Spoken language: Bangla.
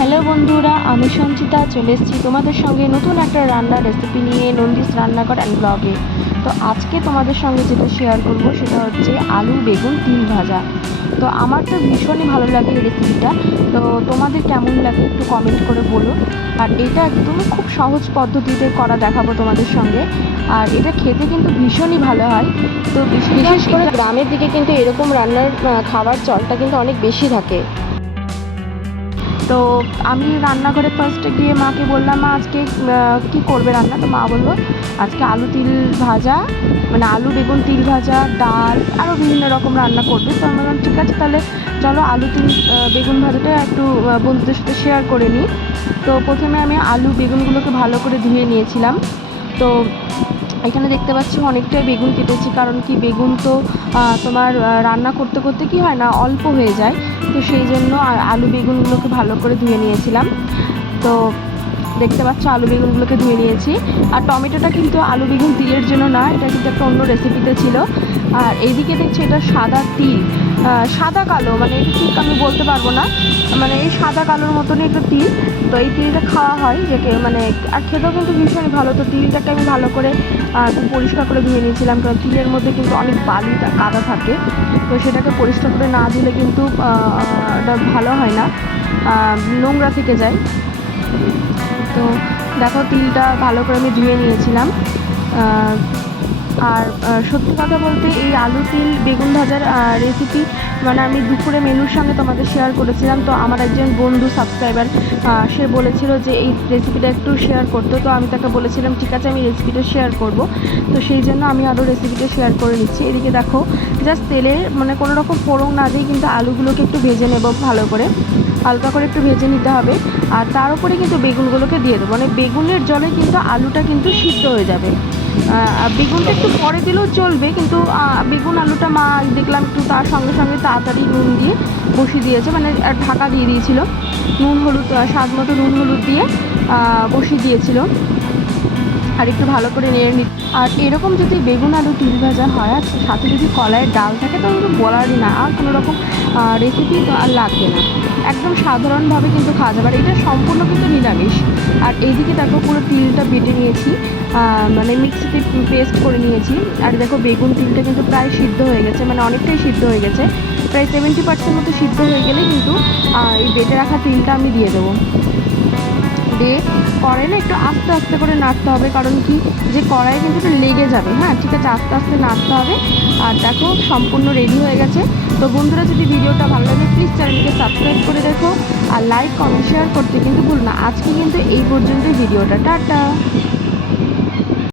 হ্যালো বন্ধুরা আমি সঞ্চিতা চলে এসেছি তোমাদের সঙ্গে নতুন একটা রান্নার রেসিপি নিয়ে নন্দিস রান্নাঘর অ্যান্ড ব্লগে তো আজকে তোমাদের সঙ্গে যেটা শেয়ার করব সেটা হচ্ছে আলু বেগুন তিল ভাজা। তো আমার তো ভীষণই ভালো লাগে এই রেসিপিটা তো তোমাদের কেমন লাগে একটু কমেন্ট করে বলো। আর এটা একদম খুব সহজ পদ্ধতিতে করা দেখাবো তোমাদের সঙ্গে। আর এটা খেতে কিন্তু ভীষণই ভালো হয়। তো বিশেষ করে গ্রামের দিকে কিন্তু এরকম রান্নার খাবার চলটা কিন্তু অনেক বেশি থাকে। তো আমি রান্নাঘরে ফার্স্টে গিয়ে মাকে বললাম, মা, আজকে কি করবে রান্না? তো মা বলল, আজকে আলু তিল ভাজা মানে আলু, বেগুন, তিল ভাজা, ডাল আরও বিভিন্ন রকম রান্না করবে। তো আমি বললাম, ঠিক আছে, তাহলে চলো আলু তিল বেগুন ভাজাটা একটু বন্ধুদের সাথে শেয়ার করে নিই। তো প্রথমে আমি আলু, বেগুনগুলোকে ভালো করে ধুয়ে নিয়েছিলাম। তো এখানে দেখতে পাচ্ছি অনেকটাই বেগুন কেটেছি, কারণ কি, বেগুন তো তোমার রান্না করতে করতে কি হয় না, অল্প হয়ে যায়। তো সেই জন্য আলু বেগুনগুলোকে ভালো করে ধুয়ে নিয়েছিলাম। তো দেখতে পাচ্ছ আলু বেগুনগুলোকে ধুয়ে নিয়েছি। আর টমেটোটা কিন্তু আলু বেগুন তিলের জন্য না, এটা কিন্তু একটা অন্য রেসিপিতে ছিল। আর এইদিকে দেখছি এটা সাদা তিল। সাদা কালো মানে ঠিক আমি বলতে পারব না। মানে এই সাদা কালোর মতনই একটা তিল। তো এই তিলটা খাওয়া হয় যেকে মানে আর খেতেও কিন্তু ভীষণই ভালো। তো তিলটাকে আমি ভালো করে পরিষ্কার করে ধুয়ে নিয়েছিলাম। কারণ তিলের মধ্যে কিন্তু অনেক বালি কাদা থাকে। তো সেটাকে পরিষ্কার করে না ধুলে কিন্তু এটা ভালো হয় না। নোংরা থেকে যায়। তো দেখো তিলটা ভালো করে আমি ধুয়ে নিয়েছিলাম। আর সত্যি কথা বলতে এই আলু, তিল, বেগুন ভাজার রেসিপি মানে আমি দুপুরে মেনুর সঙ্গে তোমাদের শেয়ার করেছিলাম। তো আমার একজন বন্ধু সাবস্ক্রাইবার সে বলেছিল যে এই রেসিপিটা একটু শেয়ার করতো। তো আমি তাকে বলেছিলাম, ঠিক আছে, আমি রেসিপিটা শেয়ার করব। তো সেই জন্য আমি আরও রেসিপিটা শেয়ার করে নিচ্ছি। এদিকে দেখো জাস্ট তেলে মানে কোনো রকম ফোড়ন না দিয়ে কিন্তু আলুগুলোকে একটু ভেজে নেব ভালো করে। হালকা করে একটু ভেজে নিতে হবে। আর তার উপরে কিন্তু বেগুনগুলোকে দিয়ে দেবো। মানে বেগুনের জলে কিন্তু আলুটা কিন্তু সিদ্ধ হয়ে যাবে। বেগুনটা একটু পরে দিলেও চলবে, কিন্তু বেগুন আলুটা মা দেখলাম একটু তার সঙ্গে সঙ্গে তাড়াতাড়ি নুন দিয়ে বসিয়ে দিয়েছে মানে ঢাকা দিয়ে দিয়েছিল। নুন হলুদ স্বাদ মতো নুন হলুদ দিয়ে বসিয়ে দিয়েছিল। আর একটু ভালো করে নেড়ে নি আর এরকম যদি বেগুন আলু তিল ভাজা হয়, আর সাথে যদি কলাইয়ের ডাল থাকে তো বলারই না। আর কোনো রকম রেসিপি তো আর লাগবে না। একদম সাধারণভাবে কিন্তু খাওয়া যাবে আর এটা সম্পূর্ণ কিন্তু নিরামিষ। আর এইদিকে দেখো পুরো তিলটা বেটে নিয়েছি মানে মিক্সিতে পেস্ট করে নিয়েছি। আর দেখো বেগুন তিলটা কিন্তু প্রায় সিদ্ধ হয়ে গেছে মানে অনেকটাই সিদ্ধ হয়ে গেছে। প্রায় সেভেন্টি পার্সেন্ট মতো সিদ্ধ হয়ে গেলে কিন্তু এই বেটে রাখা তিলটা আমি দিয়ে দেবো। দিয়ে কড়াই না একটু আস্তে আস্তে করে নাড়তে হবে, কারণ কি? যে কড়াই কিন্তু একটু লেগে যাবে। হ্যাঁ ঠিক আছে, আস্তে আস্তে নাড়তে হবে। আর দেখো, সম্পূর্ণ রেডি হয়ে গেছে। তো বন্ধুরা, যদি ভিডিওটা ভালো লাগে প্লিজ চ্যানেলকে সাবস্ক্রাইব করে দেখো। আর লাইক কমেন্ট শেয়ার করতে কিন্তু ভুল না। আজকে কিন্তু এই পর্যন্ত ভিডিওটা। টাটা!